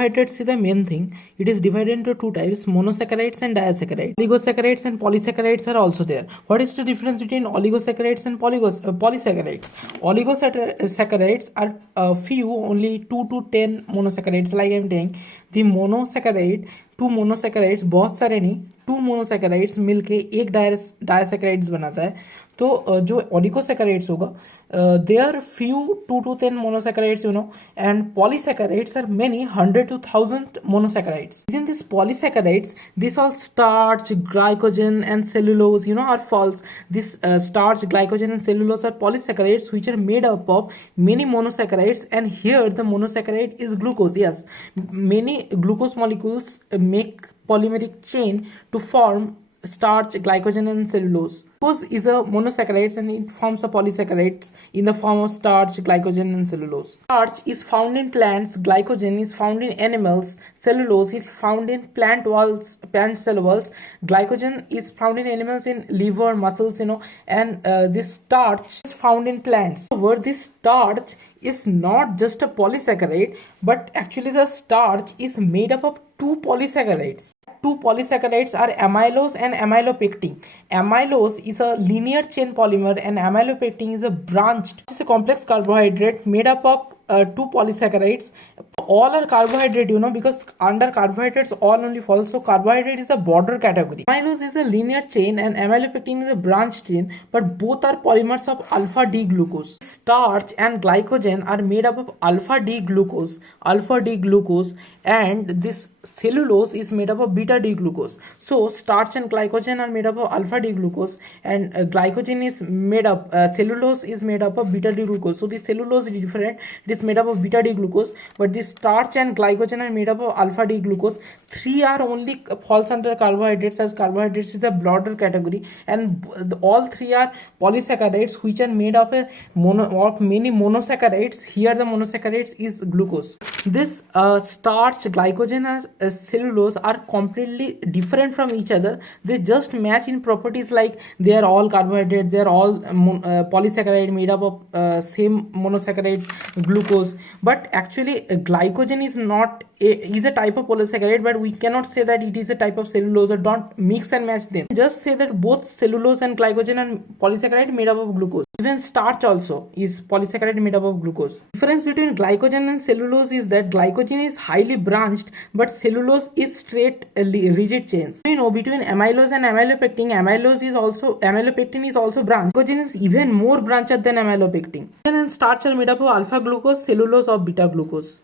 carbohydrates is the main thing. It is divided into two types, monosaccharides and disaccharides. Oligosaccharides and polysaccharides are also there. What is the difference between oligosaccharides and polysaccharides? Oligosaccharides are few, only 2 to 10 monosaccharides. Like I am saying, the monosaccharide, to monosaccharides बहुत सारे नहीं, to monosaccharides मिलके एक डायसैकेराइड्स बनाता है. तो जो oligosaccharides होगा, they are few 2 to 10 monosaccharides, and polysaccharides are many 100 to 1000 monosaccharides. Within these polysaccharides, this all starch, glycogen and cellulose, are false. This starch, glycogen and cellulose are polysaccharides which are made up of many monosaccharides, and here the monosaccharide is glucose. Yes, many glucose molecules make polymeric chain to form starch, glycogen and cellulose. Glucose is a monosaccharide and it forms a polysaccharide in the form of starch, glycogen and cellulose. Starch is found in plants, glycogen is found in animals, cellulose is found in plant cell walls, glycogen is found in animals in liver, muscles, and this starch is found in plants. However, this starch is not just a polysaccharide, but actually the starch is made up of two polysaccharides. Two polysaccharides are amylose and amylopectin. Amylose is a linear chain polymer and amylopectin is a branched. It's a complex carbohydrate made up of two polysaccharides. All are carbohydrate, because under carbohydrates all only fall. So carbohydrate is a border category. Amylose is a linear chain and amylopectin is a branched chain, but both are polymers of alpha D glucose. Starch and glycogen are made up of alpha D glucose, and this cellulose is made up of beta D glucose. So starch and glycogen are made up of alpha D glucose, and glycogen is made up, cellulose is made up of beta D glucose. So the cellulose is different, it is made up of beta D glucose, but the starch and glycogen are made up of alpha D glucose. Three are only falls under carbohydrates, as carbohydrates is the broader category, and all three are polysaccharides which are made of many monosaccharides. Here the monosaccharides is glucose. This starch, glycogen and cellulose are completely different from each other. They just match in properties, like they are all carbohydrates, they are all polysaccharide made up of same monosaccharide glucose. But actually glycogen is not is a type of polysaccharide, but we cannot say that it is a type of cellulose, or don't mix and match them. Just say that both cellulose and glycogen and polysaccharide made up of glucose. Even starch also is polysaccharide made up of glucose. Difference between glycogen and cellulose is that glycogen is highly branched, but cellulose is straight rigid chains. Between amylose and amylopectin, amylopectin is also branched. Glycogen is even more branched than amylopectin. And starch are made up of alpha glucose, cellulose or beta glucose.